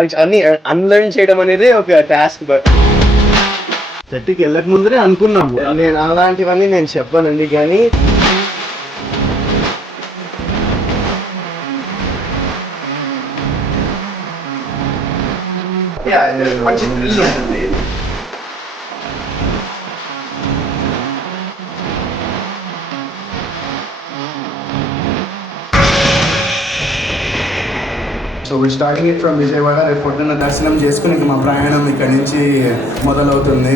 అవి అన్ని అన్లర్న్ చేయడం అనేది ఒక టాస్క్. బట్ సెట్కి వెళ్ళక ముందరే అనుకున్నాము. నేను అలాంటివన్నీ నేను చెప్పానండి, కానీ మంచి థ్రిల్ ఉంటుంది. So we starting it from Vijayawada. రేపు పొద్దున్న దర్శనం చేసుకుని మా ప్రయాణం ఇక్కడి నుంచి మొదలవుతుంది.